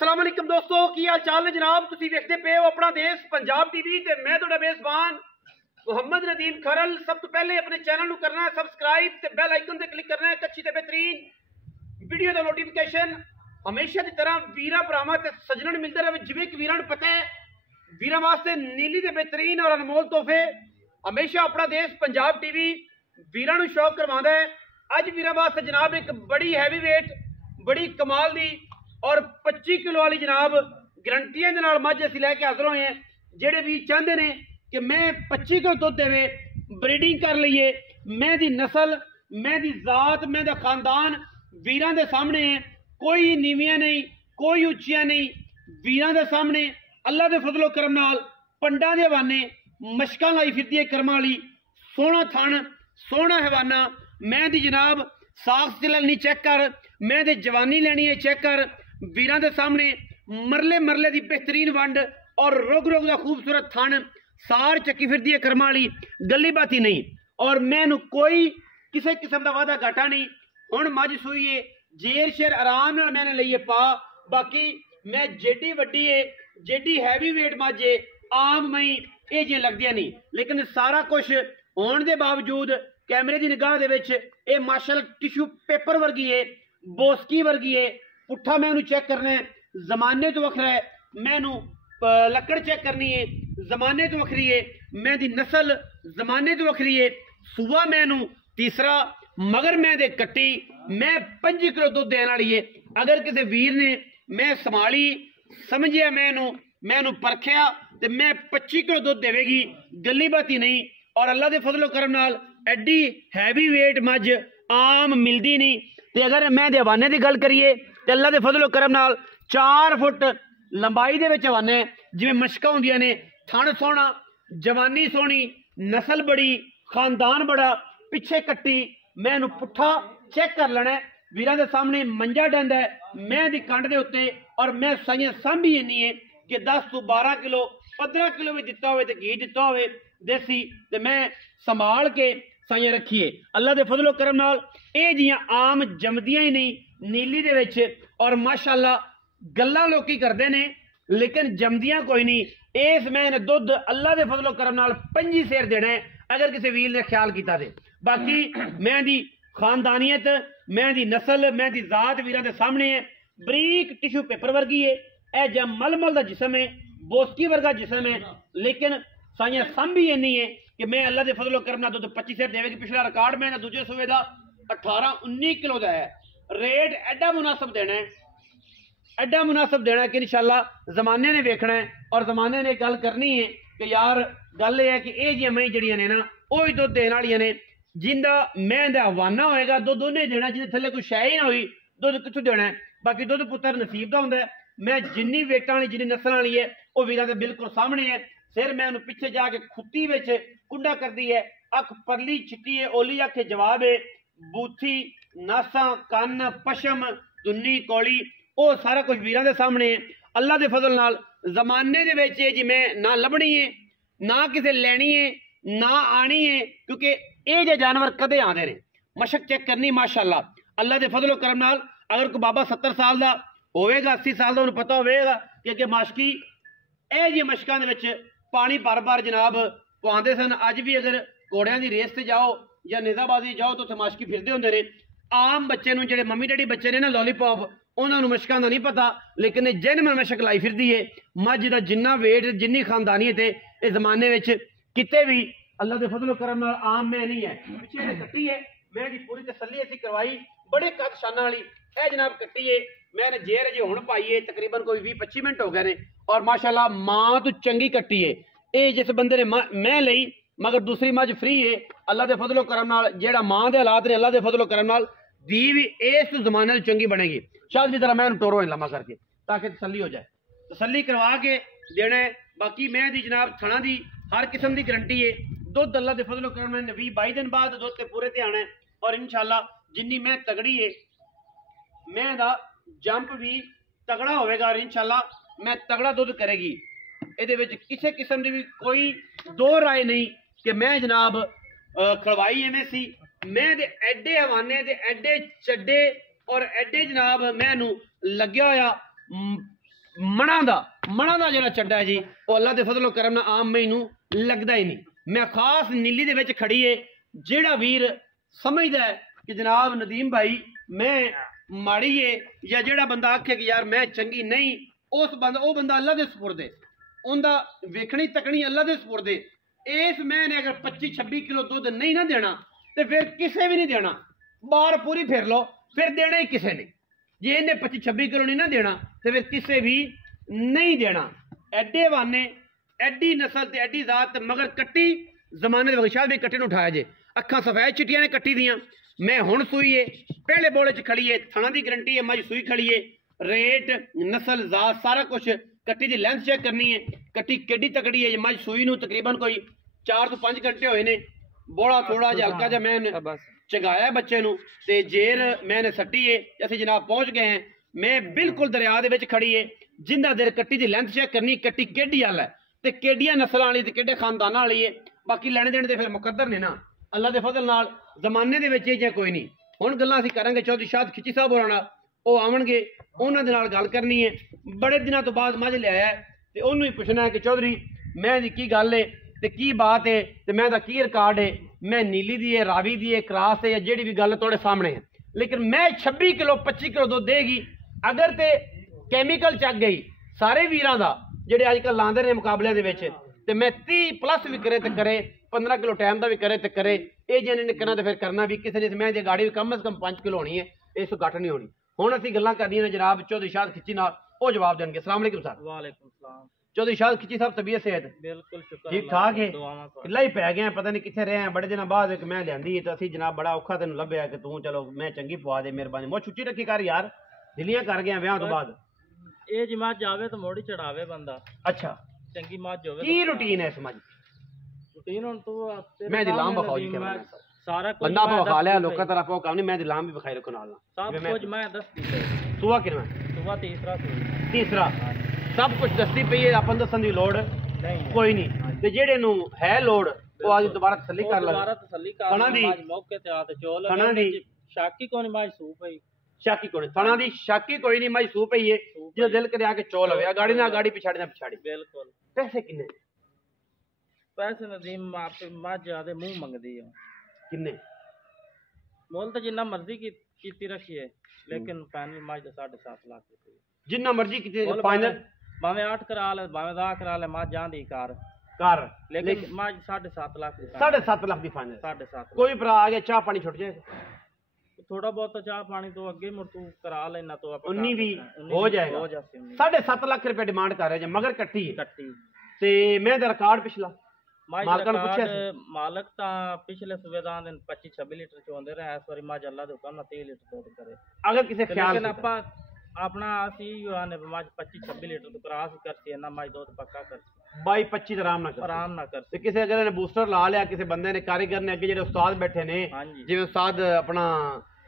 अस्सलाम वालेकुम दोस्तों, की हाल चाल ने जनाब। तुसी देखते पे हो अपना देश पंजाब टीवी ते मैं तुहाडा मेज़बान मुहम्मद नदीम खरल। सब तो पहले अपने चैनल नू करना है सबसक्राइब ते बेल आइकन ते क्लिक करना है एक अच्छी ते बेहतरीन वीडियो दा नोटिफिकेशन हमेशा की तरह वीरा भरावां ते सज्जणां नूं मिलदे रहे। जिवें कि वीरां नूं पता है वीरां वास्ते नीली ते बेहतरीन और अनमोल तोहफे हमेशा अपना देश पंजाब टीवी वीरां नूं शौक करवांदा है। अज वीरां वास्ते जनाब एक बड़ी हैवी वेट बड़ी कमाल दी और 25 किलो वाली जनाब गारंटियां दे नाल मझ असीं लैके हाज़र होए हैं। जेडे भी चाहते ने कि मैं 25 किलो दुध देवे ब्रीडिंग कर लीए, मैं दी नस्ल मैं दी जात मैं दा खानदान वीरां दे सामने है। कोई नीवियां नहीं कोई उच्चियां नहीं, वीरां दे सामने अल्लाह दे फजलो करम नाल पंडां दे हवाने मशकां लाई फिरदी है करमां वाली। सोहना थण सोहना हवाना, मैं दी जनाब साख चलनी चेक कर, मैं दे जवानी लैनी है चेक कर। वीरां दे सामने मरले मरले दी बेहतरीन वंड और रोग रोग दा खूबसूरत थण सार चक्की फिरदी है करमां वाली, गली बाती नहीं। और मैनू कोई किसी किस्म का वादा घाटा नहीं। हुण मझ सूई है जेर शेर आराम नाल मैंने लईए पा। बाकी मैं जेडी वड्डी है जेडी हैवी वेट मझ है आम मई ये जी लगदियां नहीं, लेकिन सारा कुछ होने के बावजूद कैमरे की निगाह दे विच ये माशाअल्लाह टिशू पेपर वर्गी है, बोसकी वर्गी है। पुट्ठा मैं चेक करना है जमाने तो वखरा है, मैनू लकड़ चेक करनी है जमाने तो वखरी है, मैं दी नस्ल जमाने तो वखरी है। सूआ मैनू तीसरा मगर मैं दे कट्टी मैं 5 किलो दुध देने वाली है। अगर किसी वीर ने मैं संभाली समझिया मैनू परखिया तो मैं 25 किलो दुध देवेगी, गली बाती नहीं। और अल्लाह के फजलो करम नाल एडी हैवी वेट मझ आम मिलती नहीं। तो अगर मैं दे हवाने की गल करिए तो अल्लाह के फजलो करम नाल 4 फुट लंबाई दे विच हवाना है। जिवें मशकां होंदियां ने, थण सोहना जवानी सोहनी नस्ल बड़ी खानदान बड़ा पिछे कट्टी। मैं इहनूं पुट्ठा चेक कर लेना है वीरां दे सामने मंजा डंदा है मैं दी कंड दे उत्ते। और मैं साइयां सांभी इन्नी है कि 10 तो 12 किलो 15 किलो भी दिता होवे ते घी दिता होवे देसी ते मैं संभाल के साइयां रखिए। अल्लाह के फजलो करम नाल ये जियां आम जमदियां ही नहीं नीली दे विच। और माशाअल्लाह गल्लां लोकी करदे ने लेकिन जमदियां कोई नहीं। इस मैंने दुध अल्लाह के फजलो करम नाल 5 सेर देना है अगर किसी वीर ने ख्याल किया तो। बाकी मैं दी खानदानियत मैं दी नस्ल मैं दी जात वीरां दे सामने है। बरीक टिशू पेपर वर्गी है, यह जम मलमल का जिसम है, बोसकी वर्गा जिसम है, लेकिन साइयां सांभी इन्नी है कि मैं अल्लाह के फजलो करम नाल दुध 25 सेर देवेगी। पिछला रिकॉर्ड मैं दूजे सूबे का 18-19 किलो का है। रेट एडा मुनासिब देना है एडा मुनासिब देना है कि इंशाअल्लाह जमाने ने वेखना है और जमाने ने गल करनी है कि यार गल यह है कि ये जी मई जड़ियां ने ना वो ही दुध देने वाली ने। जिंदा मैं दा हवाना होएगा दुध उन्हें देना, जिन्हें थले कोई शै ही ना हुई दुध कितों देना है। बाकी दुध पुत्र नसीब का होंदा है। मैं जिन्नी वेटां वाली जिन्नी नस्ल वाली है वो वीरां दे बिल्कुल सामने है। सिर मैं उन्हें पिछे जाके खुत्ती विच कुंडा कर दी है, अख परली चिट्टी है ओली अख जवाब है, बूथी नासा कन्न पशम दुन्नी कौली वो सारा कुछ वीरां दे सामने है। अल्लाह के फजल नाल जमाने दे विच जी मैं ना लभनी है ना किसे लैनी है ना आनी है, क्योंकि ये जे जानवर कदे आते हैं। मशक चेक करनी माशाअल्लाह अल्लाह के फजलो करम नाल। अगर कोई बाबा 70 साल का होगा 80 साल का उन्हें पता होगा कि अगे माशकी यह जी मशकों के पानी बार बार जनाब पवाते सन। अज भी अगर घोड़िया की रेस से जाओ या निजाबाजी जाओ तो उत्थे माशकी फिरते होंगे ने। आम बच्चे नूं जिहड़े मम्मी डैडी बच्चे ने ना लॉलीपॉप उन्होंने मशकों का नहीं पता, लेकिन जेनवन मशक लाई फिरदी है। मझ का जिन्ना वेट जिन्नी खानदानीयत है इस जमाने में किते भी अल्लाह के फजलो करम नाल आम मैं नहीं है। पिछे से कट्टी है मैं दी पूरी तसल्ली असीं करवाई, बड़े कद शाना वाली है जनाब कट्टी है। मैंने जेर अजे हुण पाई है तकरीबन कोई 20-25 मिनट हो गए ने। और माशाअल्लाह मां तो चंगी कट्टी है। ये जिस बंदे ने मैं लई मगर दूसरी मझ फ्री है अल्लाह के फजलो करम नाल। जेड़ा मां के हालात ने अल्लाह के फजलो करम नाल दी भी इस जमाने में चंगी बनेगी। शायद भी तरह मैं टोरो लम्मा करके ताकि तसल्ली हो जाए, तसल्ली करवा के देना है। बाकी मैं दी जनाब थणा दी हर किस्म की गारंटी है। दुध अल्लाह के फजलो करम नाल 20-22 दिन बाद दुध ते पूरे ते आना है। और इंशाअल्लाह जिन्नी मैं तगड़ी है मैं दा जंप भी तगड़ा होगा और इंशाअल्लाह मैं तगड़ा दुध करेगी। ये किसी किस्म की भी कोई दो राय नहीं कि मैं जनाब खड़वाई एवं सी। मैं दे एडे हवाने दे एडे चड्डे और एडे जनाब मैनू लग्या होया ਮਣਾ ਦਾ ਜਿਹੜਾ ਚੱਡਾ ਹੈ ਜੀ ਉਹ ਅੱਲਾ ਦੇ ਫਜ਼ਲ ਕਰਮ ਨਾਲ ਆਮ ਮੈਨੂੰ ਲੱਗਦਾ ਹੀ ਨਹੀਂ। ਮੈਂ ਖਾਸ ਨੀਲੀ ਦੇ ਵਿੱਚ ਖੜੀ ਏ, ਜਿਹੜਾ ਵੀਰ ਸਮਝਦਾ ਹੈ ਕਿ ਜਨਾਬ ਨਦੀਮ ਭਾਈ ਮੈਂ ਮਾੜੀ ਏ, ਜਾਂ ਜਿਹੜਾ ਬੰਦਾ ਆਖੇ ਕਿ ਯਾਰ मैं चंगी नहीं, ਉਹ ਬੰਦਾ ਅੱਲਾ ਦੇ ਸਪੁਰਦ ਏ, ਉਹਦਾ ਵੇਖਣੀ ਤਕਣੀ ਅੱਲਾ ਦੇ ਸਪੁਰਦ ਏ। ਇਸ ਮੈਂ ਨੇ ਅਗਰ 25-26 ਕਿਲੋ ਦੁੱਧ ਨਹੀਂ ਨਾ ਦੇਣਾ ਤੇ ਫਿਰ ਕਿਸੇ ਵੀ ਨਹੀਂ ਦੇਣਾ। ਬਾਹਰ ਪੂਰੀ ਫਿਰ ਲਓ, ਫਿਰ ਦੇਣਾ ਹੀ ਕਿਸੇ ਨੇ। ਜੇ ਇਹਨੇ 25-26 ਕਿਲੋ ਨਹੀਂ ਨਾ ਦੇਣਾ ਤੇ ਫਿਰ ਕਿਸੇ ਵੀ नहीं देना। एडे वाने एडी नस्ल ते एडी जात मगर कट्टी जमाने के बगशाल भी कट्टे ने उठाया जे। अखा सफेद चिट्टियां ने कट्टी दियां। मैं हुण सूई है, पहले बोले च खड़ी है, थना की गारंटी है, मझ सूई खड़ी है, रेट नस्ल जात सारा कुछ। कट्टी की लेंथ चेक करनी है, कट्टी केडी तकड़ी है। मझ सूई नूं तकरीबन कोई 4 तो 5 घंटे होए ने। बोला थोड़ा जिहा हल्का जिहा मैं चगाया बच्चे नूं ते जेर मैंने सट्टी है। असीं जनाब पहुंच गए हैं। मैं बिल्कुल दरिया दे विच खड़ी है। जिंदा देर कट्टी की लेंथ चेक करनी, कट्टी केडी वाल है ते केडियां नस्लां वाली ते केडे खानदानां वाली है। बाकी लैणे देणे ते फिर मुकद्दर ने ना, अल्लाह दे फजल नाल जमाने दे विच जे कोई नहीं। हुण गल्लां असीं करांगे चौधरी शाद खिची साहब होरां नाल, ओह आवणगे, उन्हां दे नाल गल करनी है। बड़े दिनां तो बाद मझ लिआया ते ओनूं ही पुछना है कि चौधरी मैं दी की गल है ते की बात है ते मैं दा की रिकार्ड है, मैं नीली दी है, रावी दी है, क्रास है, या जेहड़ी भी गल तुहाडे सामने है। लेकिन मैं 26 किलो 25 किलो दुध देगी अगर ते कैमिकल चक गई सारे वीरां दा जेडे अजकल लांदे ने मुकाबले दे विच, ते मैं 30+ भी करे ते करे, 15 किलो टाइम दा भी करे ते करे। ये जे इन्हें करना ते फिर करना भी किसी ने। मैं जे गाड़ी भी कम से कम 5 किलो होनी है, इस घट नहीं होनी। हुण असीं गल्लां करनियां ने जनाब चौधरी शाद खिची नाल, ओह जवाब देणगे। अस्सलाम वालेकुम सर। वालेकुम सलाम। चौधरी शाद खिची साहब तबीयत सेहत बिल्कुल शुक्र ठीक ठाक है? किला ही पै गए, पता नहीं कितने रहे हैं। बड़े दिन बाद एक मैं लियांदी तो असीं जनाब बड़ा औखा तेन लभ्या कि तू चलो मैं चंगी पवा दे, मेहरबानी। बहुत छुट्टी रखी कर यार, दिल्लियां कर गया ब्याह तो बाद। ये जी मझ आवे तो मोड़ी चढ़ावे बंदा। अच्छा, चंगी मझ होवे की रूटीन है इस मझ? रूटीन हुन तू मैं दिलाम बखाओ जी क्या सारा कुछ बंदा बखा लिया लोकां तरह पाओ काम नहीं। मैं दिलाम भी बखाई रखो नाल सब कुछ मैं दसदी पे। सुआ कितना? सुबह तीसरा तीसरा सब कुछ दसदी पई है, अपन दसन दी लोड़ नहीं कोई नहीं। ते जेड़े नु है लोड़ वो आज दोबारा तसल्ली कर ला, दोबारा तसल्ली कर थना दी मौके ते आते चोल थना दी शाकी कोनी मझ सूप है, शाकी कोई थना दी शाकी कोई नहीं। मई सूप पई है, जो दिल करे आके चोल हवे, गाड़ी ना गाड़ी पिछाड़ी ना पिछाड़ी। बिल्कुल। पैसे किन्ने? पैसे नदीम आप मझ आदे मुंह मंगदी है। किन्ने? मोल तो जिन्ना मर्जी कीती रखी है, लेकिन फाइनल मझ तो 7.5 लाख रुपए जिन्ना मर्जी किते फाइनल भावे 8 करा ले भावे 10 करा ले, मझ आंदी कार कर, लेकिन मझ 7.5 लाख दी 7.5 लाख दी फाइनल। 7.5 कोई भरा आ गया चाह पानी छुट जाएगा, थोड़ा बहुत तो चाह पानी तो अगे मुड़ तू करा लेना तो 19 भी हो जाएगा। 7.5 लाख रुपए डिमांड कर रहे हैं मगर कट्टी है। कट्टी ते मैं दा रिकॉर्ड पिछला मालकन पूछे मालक ता पिछले सुबेदान दिन 25-26 लीटर चोंदे रहे। इस बारी माज अल्लाह दे हुक्म ना 30 लीटर दूध करे। अगर किसी ख्याल लेकिन आपा अपना आसी आने माज 25-26 लीटर तो क्रॉस करती है ना, माज दूध पक्का कर 22-25 आराम ना कर। ते किसी अगर ने बूस्टर ला लिया, किसी बंदे ने कारीगर ने, अगे जेडे उस्ताद बैठे ने जिवें उस्ताद अपना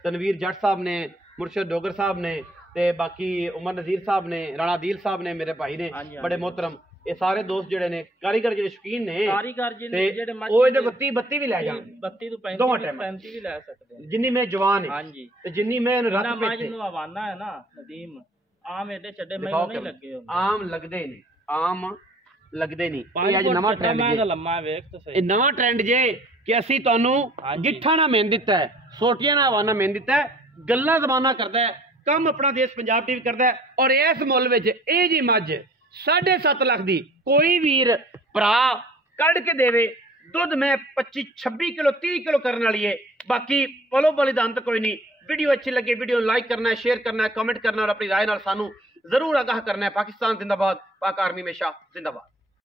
तनवीर जट साहब ने, मुर्शद डोगर साहब ने, ते बाकी उमर नजीर साहब ने, राणा दिल साहब ने, मेरे भाई ने बड़े मोहतरम, ये सारे दोस्त जेडे ने कारीगर जेडे शौकीन ने, कारीगर जेडे ओ इहदे 32 भी ले जाण, 32 तो 35 भी ले सकदे हैं जिन्नी मैं जवान है। हां जी, ते जिन्नी मैं रत पे माज नु आवाना है ना नदीम, आम एडे छड्डे मैं नहीं लगे हो, आम लगदे ने, आम लगदे नहीं। ये अज नवा ट्रेंड है, लम्मा वेख तो सही, ये नवा ट्रेंड जे कि ਅਸੀਂ ਤੁਹਾਨੂੰ ਗਿੱਠਾ ਨਾ ਮੇਨ ਦਿੱਤਾ ਹੈ, ਸੋਟੀਆਂ ਨਾ ਆਵਾਨਾ ਮੇਨ ਦਿੱਤਾ ਹੈ, ਗੱਲਾਂ ਜ਼ਮਾਨਾ ਕਰਦਾ ਹੈ, ਕੰਮ ਆਪਣਾ ਦੇਸ਼ ਪੰਜਾਬ ਟੀਵੀ ਕਰਦਾ ਹੈ। ਔਰ ਇਸ ਮੁੱਲ ਵਿੱਚ ਇਹ ਜੀ ਮੱਝ 7.5 ਲੱਖ ਦੀ ਕੋਈ ਵੀਰ ਭਰਾ ਕੱਢ ਕੇ ਦੇਵੇ ਦੁੱਧ ਮੈਂ 25-26 ਕਿਲੋ 30 ਕਿਲੋ ਕਰਨ ਵਾਲੀ ਹੈ। ਬਾਕੀ ਪਲੋ ਪਲੀ ਦਾ ਅੰਤ ਕੋਈ ਨਹੀਂ। वीडियो अच्छी लगे वीडियो लाइक करना है, शेयर करना है, कमेंट करना और अपनी राय नाल सानू जरूर आगाह करना है। पाकिस्तान जिंदाबाद, पाक आर्मी हमेशा जिंदाबाद।